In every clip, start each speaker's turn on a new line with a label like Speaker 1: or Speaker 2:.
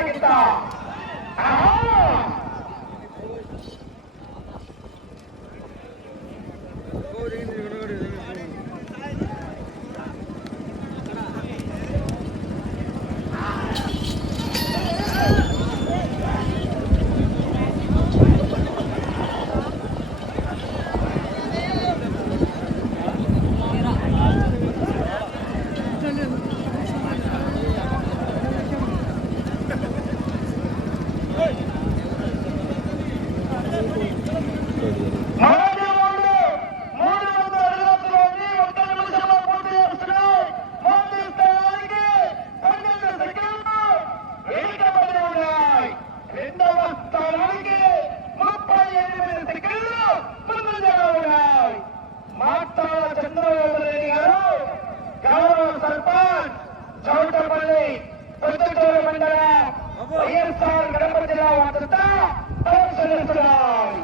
Speaker 1: 해야겠다. Master Chandrababu Reddy గారు గౌరవ సర్పంచ్ చౌటపల్లి పొద్దుటూరు మండల వైఎస్ఆర్ కడప జిల్లా వద్ద పరిశీలిస్తున్నారు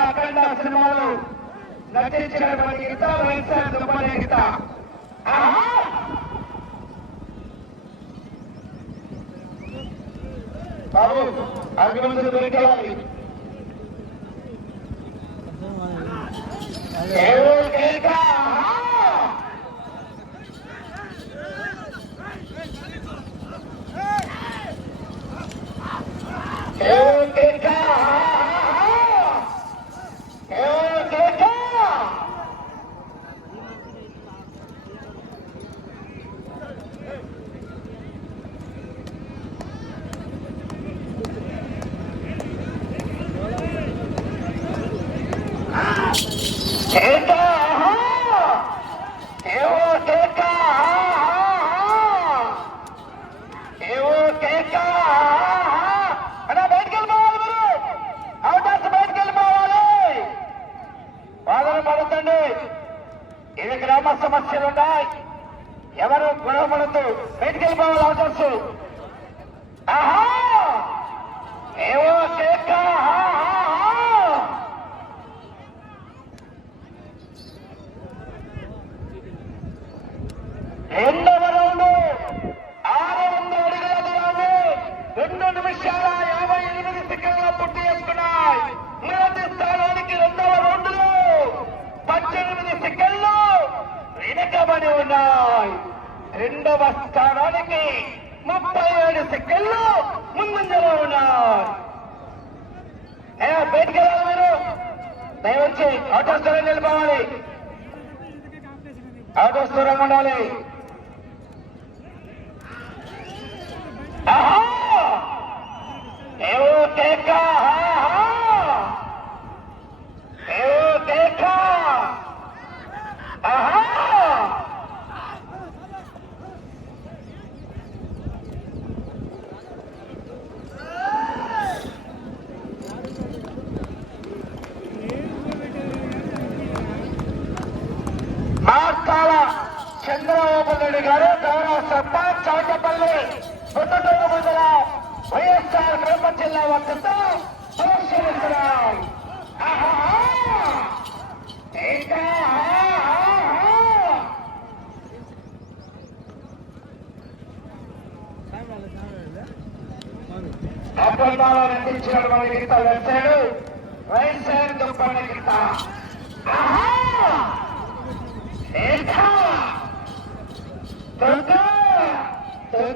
Speaker 1: అఖండ సినిమాలు నటించినటువంటి గీత వైఎస్ఆర్ దుబ్బాలి గీత. ఆహా! బాబు అభినందన దొరికాలి కేవలం కేక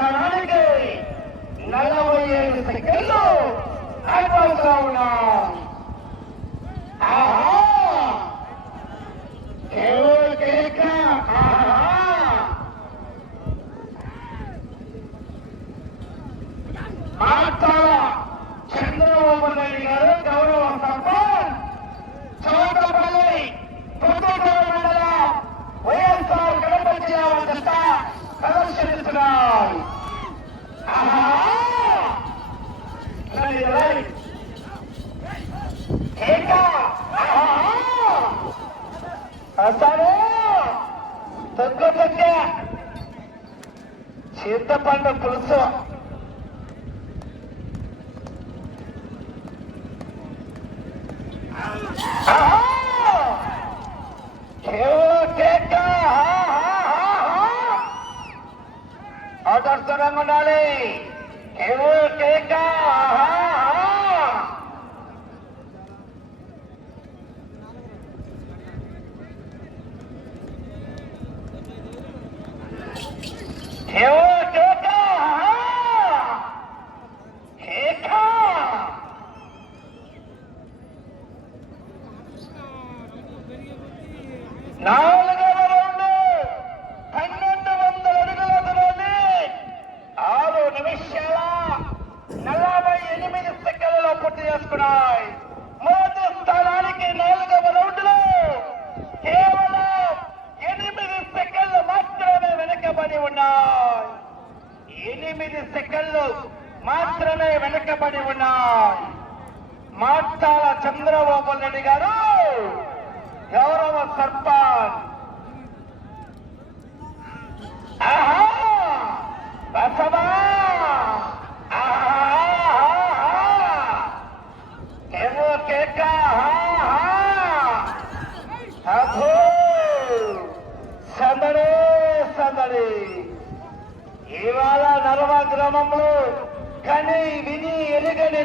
Speaker 1: స్థానానికి నలభై ఏడు సెకండ్లు అడ్వాన్స్గా ఉన్నాం. తగ్గొచ్చ చింతపండు పులుసు. ఆదర్శంగా ఉండాలి. కేవో కేకా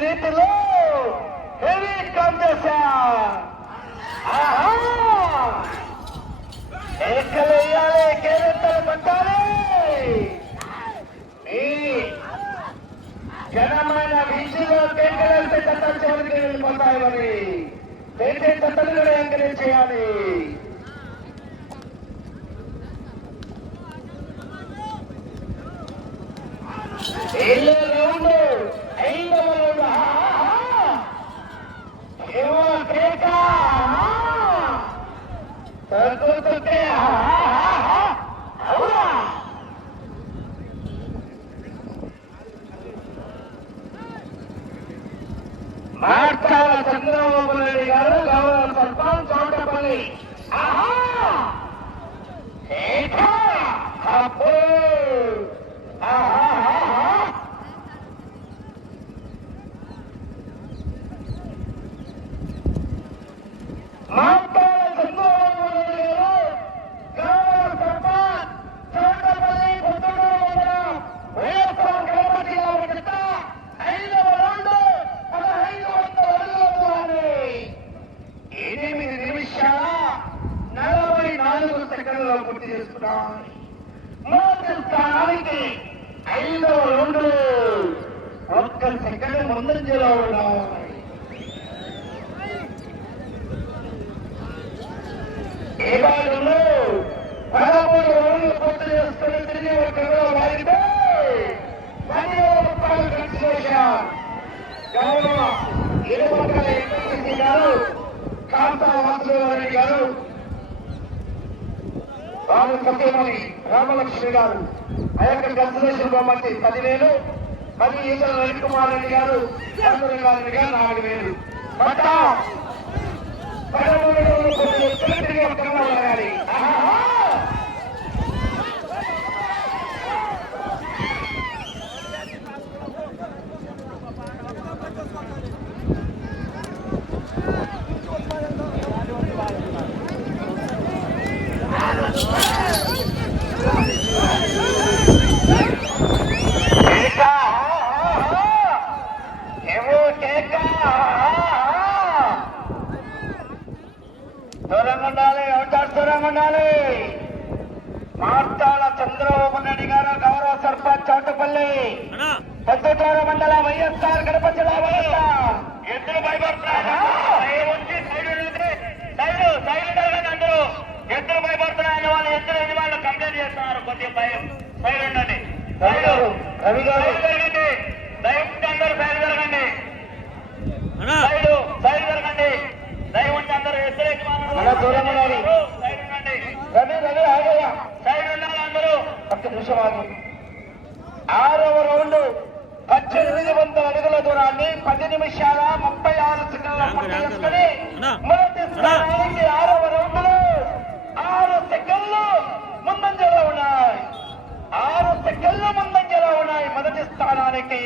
Speaker 1: రీతిలో హెవీ కాంపిటీషన్ ఆహా! ఏకలు మీ ఘనమైన వీధిలో కేకలు చట్టాలు చివరికి వెళ్ళిపోతాయి మరి. వేసే చట్టాలు కూడా ఎంకరేజ్ చేయాలి. ఏళ్ళు మార్కాల చంద్రబాబు నాయుడు గారు గౌరవ సర్పంచ్ చోటపల్లి ఆహా రామచంద్రారెడ్డి గారు రాము పక్కమూరి రామలక్ష్మి గారు ఆ యొక్క కన్సలేషన్ బొమ్మకి పదివేలు మరి ఈతల రవికుమార్ రెడ్డి గారు చంద్రగారెడ్డి గారు నాలుగు వేలు పట్టా పదమూడు తిరిగి పెద్దటూరు మండలం వైఎస్ఆర్ గడప జిల్లా.
Speaker 2: ఎద్దులు భయపడుతున్నాయి అందరూ. ఎద్దులు భయపడుతున్నాయని వాళ్ళు ఎద్దులు ఎన్ని వాళ్ళు కంప్లైంట్ చేస్తున్నారు. కొద్దిగా భయం. సైడ్ ఉండండి.
Speaker 1: రవి గారు రవి గారు.
Speaker 2: సైడ్ జరగండి. దయవుంటే అందరూ సైడ్ జరగండి.
Speaker 3: అన్నా!
Speaker 2: సైడ్ సైడ్ జరగండి. దయవుంటే అందరూ ఎద్దులు ఎక్కి వాళ్ళు
Speaker 1: అలా దూరం ఉండాలి.
Speaker 2: సైడ్ ఉండండి.
Speaker 1: రవి రవి ఆగయ్యా.
Speaker 2: సైడ్ ఉండాలి అందరూ.
Speaker 1: ఒక్క నిమిషం ఆగి. ఆరవ రౌండ్. పద్దెనిమిది వందల అడుగుల దూరాన్ని పది నిమిషాల ముప్పై ఆరు సెకండ్ల పూర్తి చేసుకుని మొదటి స్థానానికి ఆరవ రౌండ్లో ఆరు సెకండ్లు ముందంజలో ఉన్నాయి. ఆరు సెకండ్లు ముందంజలో ఉన్నాయి మొదటి స్థానానికి.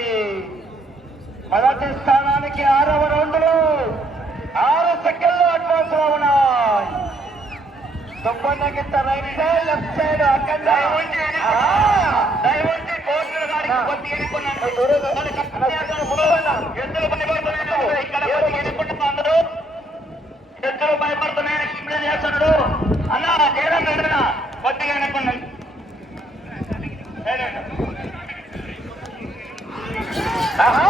Speaker 1: మొదటి స్థానానికి ఆరవ రౌండ్లో ఆరు సెకండ్లు అడ్వాన్స్లో ఉన్నాయి దుబ్బన్నగిత్త రైట్ సైడ్ లెఫ్ట్ సైడ్ అక్కడ
Speaker 2: దయవుంచి కోర్టుల గారికి కొద్దిగా ఎన్నుకున్నాను ఎద్దులు భయపడుతున్నాయి ఇక్కడ కొద్దిగా ఎన్నుకుంటున్నాం అందరూ ఎద్దులు భయపడుతున్నాయని కంప్లైంట్ చేస్తున్నాడు అన్న చేయడం లేదన్నా కొద్దిగా ఎన్నుకున్నాను
Speaker 1: ఆహా!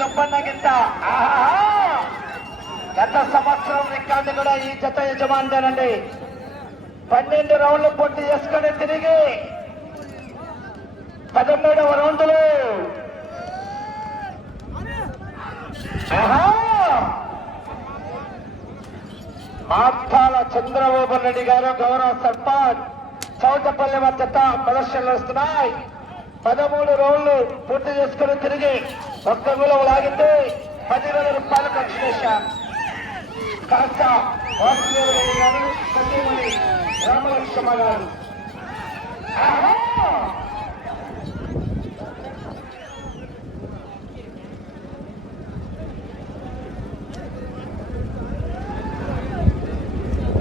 Speaker 1: రైట్ గత సంవత్సరం రికార్డు కూడా ఈ జత యజమానిదేనండి. పన్నెండు రౌండ్లు పూర్తి చేసుకుని తిరిగి పదమూడవ రౌండ్లు. మార్తాల చంద్రబాబు రెడ్డి గారు గౌరవ సర్పంచ్ చౌటపల్లి వద్ద ప్రదర్శనలు వస్తున్నాయి. పదమూడు రౌండ్లు పూర్తి చేసుకుని తిరిగి ఒక్క విలువ లాగితే పదివేల రూపాయలు ఖర్చు చేశాం కాస్త వాసుదేవరెడ్డి గారు సత్యమణి రామలక్ష్మ గారు ఆహా!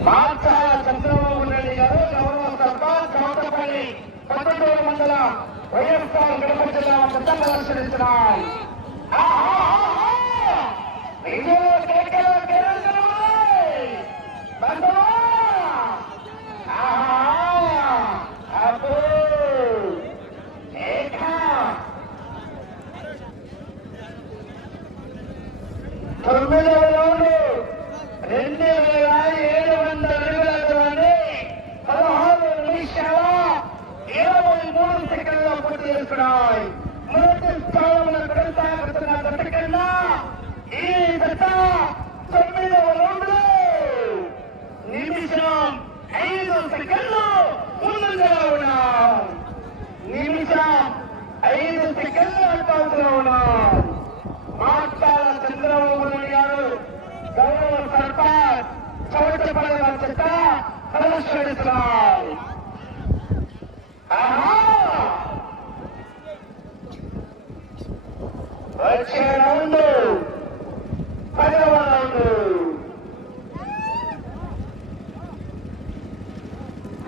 Speaker 1: మాచాల చంద్రబాబు నాయుడు గారు గౌరవ సర్పంచ్ చౌటపల్లి పొద్దుటూరు మండలం వైఎస్ఆర్ కడప జిల్లా వద్ద ప్రదర్శనిస్తున్నాయి తొమ్మిదవ రౌండ్ రెండు వేల ఏడు వందల అడుగుల దూరాన్ని పదహారు నిమిషాల ఇరవై మూడు సెకండ్లో పూర్తి చేసుకున్నాయి మొదటి స్థానంలో కొనసాగుతున్న జత కన్నా ఈ జత తొమ్మిదవ రౌండ్ నిమిషం ఐదు సెకండ్లు ముందుగా ఉన్నాం నిమిషం ఐదు సెకండ్లు అంటాల్సిన ఉన్నాం మాట్లాడ చంద్రబాబు నాయుడు గారు గౌరవ సర్పంచ్ చౌటపల్లి చెత్త ప్రదర్శనిస్తున్నారు ఆహా! వచ్చే రౌండ్ పదవ రౌండ్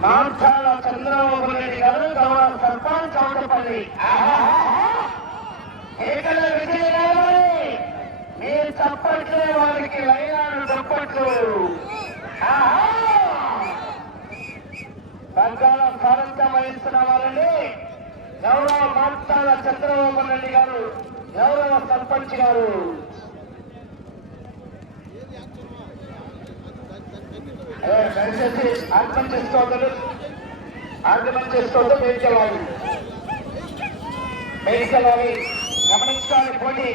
Speaker 1: మాట్లాడ చంద్రబాబు రెడ్డి గారు గౌరవ సర్పంచ్ చౌటపల్లి ఆహా! విజయ రావాలి మీరు చప్పట్లు వారికి లైనాలు చప్పట్లు ఆహా! బంగాళ సారంగా వహిస్తున్న వారిని గౌరవ మాట్లాడ చంద్రబాబు రెడ్డి గారు గౌరవ సర్పంచ్ గారు దయచేసి అర్థం చేసుకోవద్దు అర్థం చేసుకోవద్దు బయటికి వెళ్ళాలి బయటికి వెళ్ళాలి గమనించుకోవాలి పోటీ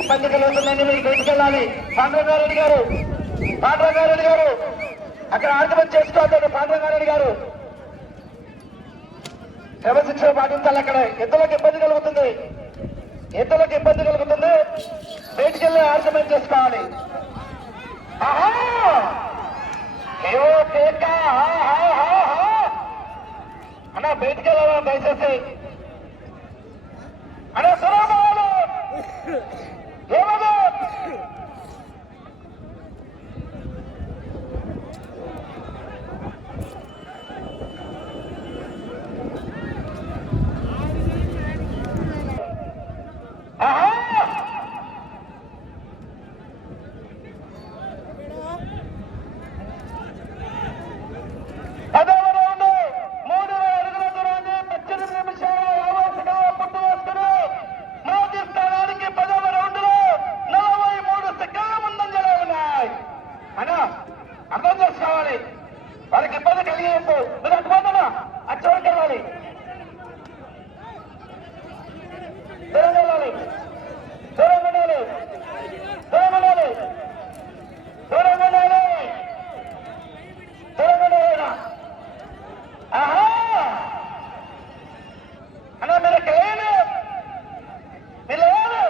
Speaker 1: ఇబ్బంది కలుగుతుందని మీరు బయటికి పాండ్రగారెడ్డి గారు పాండ్రగారెడ్డి గారు అక్కడ ఆర్గ్యుమెంట్ చేసుకోవద్దు పాండ్రగారెడ్డి గారు క్రమశిక్షణ పాటించాలి అక్కడ ఎద్దులకు ఇబ్బంది కలుగుతుంది ఎద్దులకు ఇబ్బంది కలుగుతుంది బయటికి వెళ్ళి ఆర్గ్యుమెంట్ చేసుకోవాలి ఆహా! ఏవో కేక అన్న బయటికి వెళ్ళాలా? దయచేసి అరే సురాబాలు ఏమదు ఆహా పదవ రౌండ్ మూడు వేల అడుగుల దూరాన్ని పద్దెనిమిది నిమిషాల యాభై సెకండ్ల పూర్తి చేసుకుని మొదటి స్థానానికి పదవ రౌండ్లో నలభై మూడు సెకండ్ల ముందంజలో ఉన్నాయి మన అర్థం చేసుకోవాలి వాళ్ళకి ఇబ్బంది కలిగేయద్దు మీరు అడ్డుపోతున్నా అది చివరికి వెళ్ళాలి దూరం వెళ్ళాలి దూరం ఉండాలి దూరం ఉండాలి దూరం ఉండాలి దూరం ఉండాలి ఆహా అన్న మీరు ఇక్కడ లేరు మీరు లేరు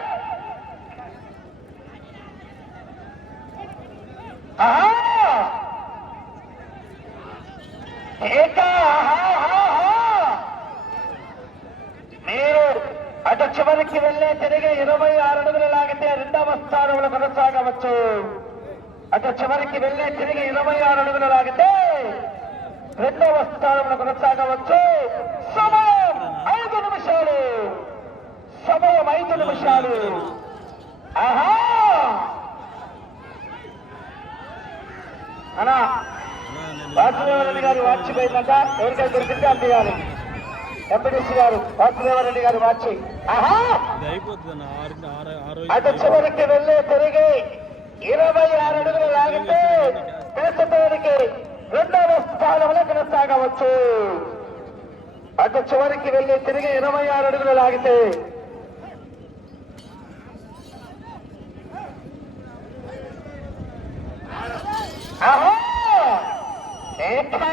Speaker 1: ఆహా ఏక ఆహా ఆహా మీరు అటు చివరికి వెళ్ళే తిరిగి ఇరవై ఆరు అడుగులు లాగితే రెండవ స్థానంలో కొనసాగవచ్చు అటు చివరికి వెళ్ళే తిరిగి ఇరవై ఆరు అడుగులు లాగితే రెండవ స్థానంలో కొనసాగవచ్చు సమయం ఐదు నిమిషాలు సమయం ఐదు నిమిషాలు ఆహా అనా వాసుదేవరెడ్డి గారు వాచిపోయిందంట ఎవరికైనా దొరికితే అందియాలి. ఎంపీడీసీ గారు వాసుదేవరెడ్డి గారు వాచి అటు చివరికి వెళ్ళి తిరిగి ఇరవై ఆరు అడుగులు లాగితే ప్రస్తుతానికి రెండవ స్థానంలో కొనసాగవచ్చు. అటు చివరికి వెళ్ళి తిరిగి ఇరవై ఆరు అడుగులు లాగితే కేక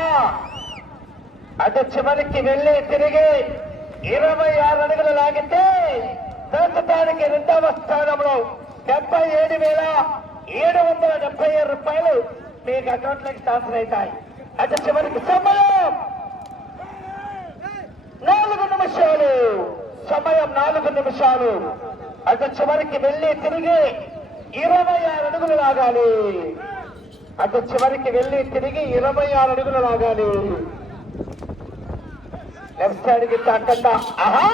Speaker 1: అది చివరికి వెళ్ళి తిరిగి ఇరవై ఆరు అడుగులు లాగితే ప్రస్తుతానికి రెండవ స్థానంలో డెబ్బై ఏడు వేల ఏడు వందల డెబ్బై ఏడు రూపాయలు మీకు అకౌంట్లోకి ట్రాన్స్ఫర్ అవుతాయి. అది చివరికి సమయం. నాలుగు నిమిషాలు. సమయం నాలుగు నిమిషాలు. అటు చివరికి వెళ్ళి తిరిగి ఇరవై ఆరు అడుగులు లాగాలి. అటు చివరికి వెళ్ళి తిరిగి ఇరవై ఆరు అడుగులు రాగాలి లెఫ్ట్ సైడ్కి తాకండా. ఆహా!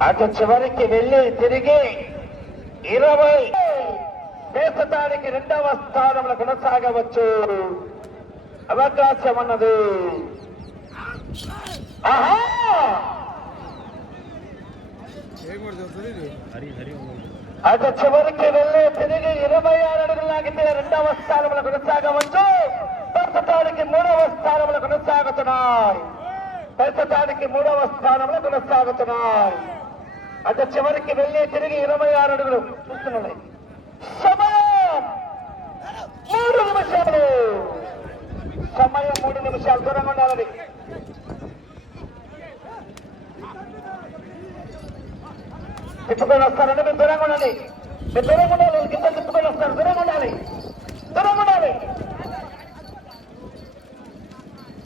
Speaker 1: అటు చివరికి వెళ్ళి తిరిగి ఇరవై! ప్రస్తుతానికి రెండవ స్థానంలో కొనసాగవచ్చు. అవకాశం అన్నది ఆహా!
Speaker 3: హరి హరి
Speaker 1: అటు చివరికి వెళ్ళి తిరిగి ఇరవై ఆరు అడుగులు లాగితే రెండవ స్థానంలో కొనసాగవచ్చు. ప్రస్తుతానికి మూడవ స్థానంలో కొనసాగుతున్నాయి. ప్రస్తుతానికి మూడవ స్థానంలో కొనసాగుతున్నాయి. అటు చివరికి వెళ్ళి తిరిగి ఇరవై ఆరు అడుగులు చూస్తున్నాయి. సమయం మూడు నిమిషాలు. సమయం మూడు నిమిషాలు. దూరంగా ఉండాలని తిప్పుకొని వస్తారంటే మీరు దూరంగా ఉండండి మీరు దూరంగా ఉండాలి. కింద తిప్పుకొని వస్తారు. దూరంగా ఉండాలి. దూరంగా ఉండాలి.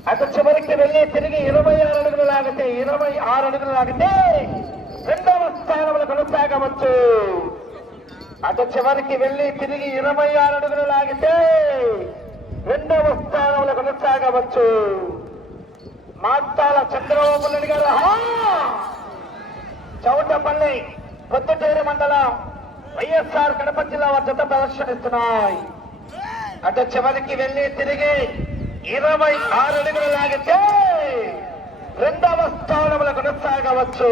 Speaker 1: అటు చివరికి వెళ్ళి తిరిగి ఇరవై ఆరు అడుగులు లాగితే ఇరవై ఆరు అడుగులు లాగితే రెండవ స్థానంలో కొనసాగవచ్చు అటు చివరికి వెళ్ళి తిరిగి ఇరవై ఆరు అడుగులు లాగితే రెండవ స్థానంలో కొనసాగవచ్చు మాతాల చంద్రబాబు నాయుడు గారు హా! చౌటపల్లి కొత్తటేరు మండలం వైఎస్ఆర్ కడప జిల్లా వారి ప్రదర్శనిస్తున్నాయి. అటు చివరికి వెళ్ళి తిరిగి ఇరవై ఆరు అడుగులు లాగితే రెండవ స్థానంలో కొనసాగవచ్చు.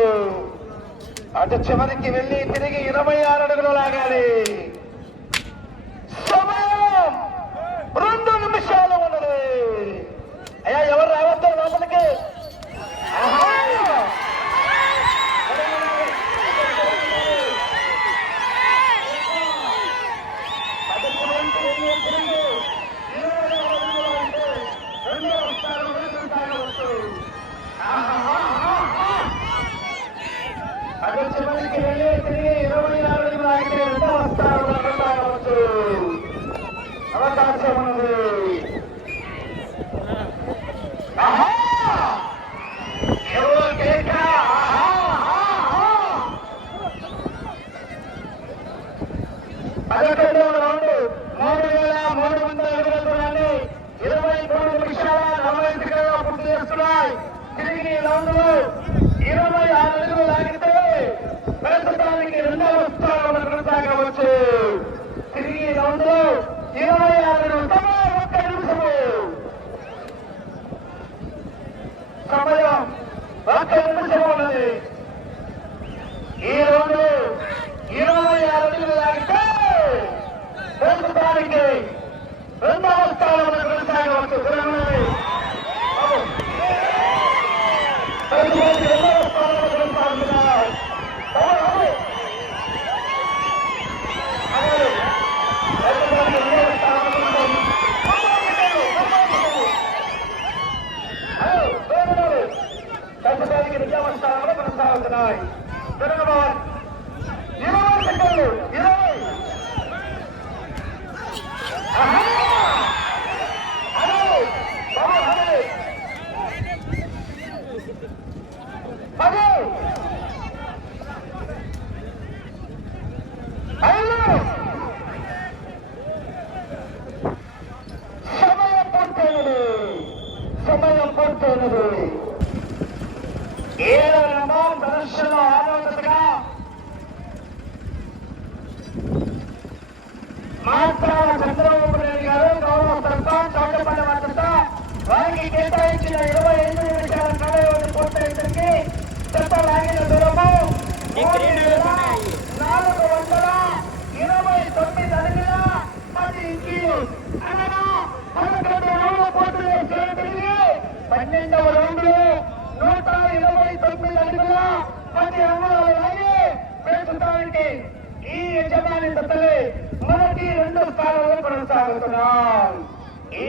Speaker 1: అటు చివరికి వెళ్ళి తిరిగి ఇరవై ఆరు అడుగులు లాగాలి. సమయం రెండు నిమిషాలు ఉన్నది. అయ్యా ఎవరు రావద్దు లోపలికి? ఆహా! చివరికి వెళ్ళి తిరిగి ఇరవై ఆరు అడుగులు ఆగితే రెండవ Caramba, నాలుగు వందల ఇరవై తొమ్మిది అడుగుల పది ఇంచీలు అనగా పదకొండు రౌండ్ల పన్నెండవ నూట ఇరవై తొమ్మిది అడుగుల పది అంగుళాలు లాగి ఈ యజమాని దత్తలే రెండు స్థానంలో కొనసాగుతున్నాం ఈ